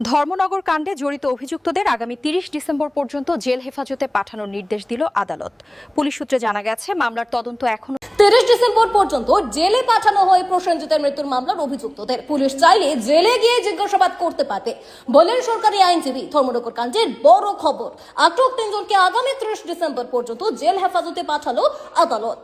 ধর্মনগর কাণ্ডে জড়িত অভিযুক্তদের আগামী ৩০ ডিসেম্বর পর্যন্ত জেল হেফাজতে পাঠানোর নির্দেশ দিল আদালত। পুলিশ সূত্রে জানা গেছে, মামলার তদন্ত এখনো ৩০ ডিসেম্বর পর্যন্ত জেলে পাঠানো হয় প্রসেনজিতের মৃত্যুর মামলার অভিযুক্তদের। পুলিশ চাইলে জেলে গিয়ে জিজ্ঞাসাবাদ করতে পারবে বলেন সরকারি আইনজীবী। ধর্মনগর কাণ্ডের বড় খবর, আটক ৩ জনকে আগামী ৩০ ডিসেম্বর পর্যন্ত জেল হেফাজতে পাঠালো আদালত।